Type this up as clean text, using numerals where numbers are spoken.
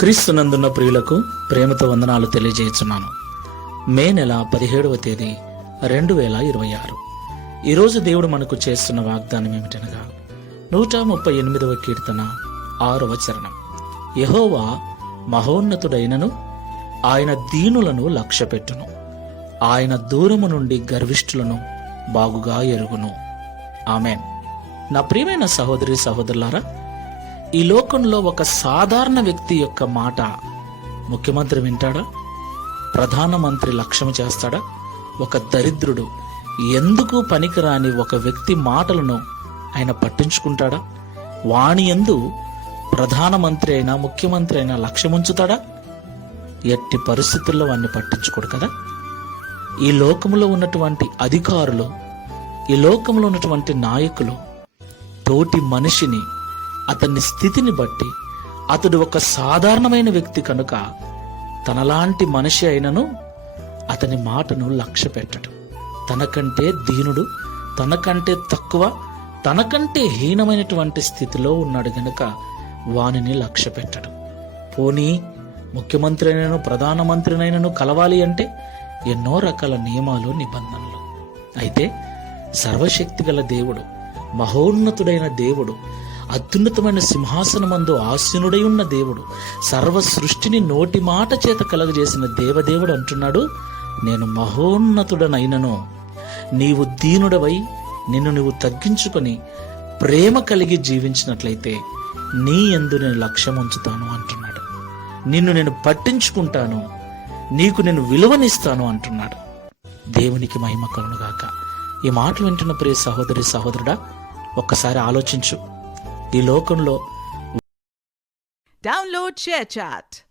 క్రీస్తునందున్న ప్రియులకు ప్రేమతో వందనాలు తెలియజేస్తున్నాను. మే నెల 17వ తేదీ 2026. ఈరోజు దేవుడు మనకు చేస్తున్న వాగ్దానం ఏమిటనగా 138వ కీర్తన 6వ చరణం. యెహోవా మహోన్నతుడైనను ఆయన దీనులను లక్ష్యపెట్టును, ఆయన దూరము నుండి గర్విష్ఠులను బాగుగా ఎరుగును. ఆమెన్. నా ప్రియమైన సహోదరి సహోదరులారా, ఈ లోకంలో ఒక సాధారణ వ్యక్తి యొక్క మాట ముఖ్యమంత్రి వింటాడా? ప్రధానమంత్రి లక్ష్యం చేస్తాడా? ఒక దరిద్రుడు, ఎందుకు పనికిరాని ఒక వ్యక్తి మాటలను ఆయన పట్టించుకుంటాడా? వాణి యందు ప్రధానమంత్రి అయినా ముఖ్యమంత్రి అయినా లక్ష్యముంచుతాడా? ఎట్టి పరిస్థితుల్లో వాణ్ణి పట్టించుకోడు కదా. ఈ లోకంలో ఉన్నటువంటి అధికారులు, ఈ లోకంలో ఉన్నటువంటి నాయకులు తోటి మనిషిని, అతని స్థితిని బట్టి అతడు ఒక సాధారణమైన వ్యక్తి కనుక తనలాంటి మనిషి అయినను అతని మాటను లక్ష్య పెట్టడు. తనకంటే దీనుడు, తనకంటే తక్కువ, తనకంటే హీనమైనటువంటి స్థితిలో ఉన్నాడు గనుక వానిని లక్ష్య పెట్టడు. పోనీ ముఖ్యమంత్రి అయినను ప్రధానమంత్రినైనను కలవాలి అంటే ఎన్నో రకాల నియమాలు, నిబంధనలు. అయితే సర్వశక్తి గల దేవుడు, మహోన్నతుడైన దేవుడు, అత్యున్నతమైన సింహాసనమందు ఆసీనుడై ఉన్న దేవుడు, సర్వ సృష్టిని నోటి మాట చేత కలగజేసిన దేవదేవుడు అంటున్నాడు, నేను మహోన్నతుడనైనను నీవు దీనుడవై నిన్ను నువ్వు తగ్గించుకొని ప్రేమ కలిగి జీవించినట్లయితే నీ యందు నేను లక్ష్యం ఉంచుతాను అంటున్నాడు. నిన్ను నేను పట్టించుకుంటాను, నీకు నేను విలువనిస్తాను అంటున్నాడు. దేవునికి మహిమ కలుగుగాక. ఈ మాటలు వింటున్న ప్రియ సహోదరి సహోదరుడా, ఒక్కసారి ఆలోచించు. ఈ లోకంలో Download ShareChat.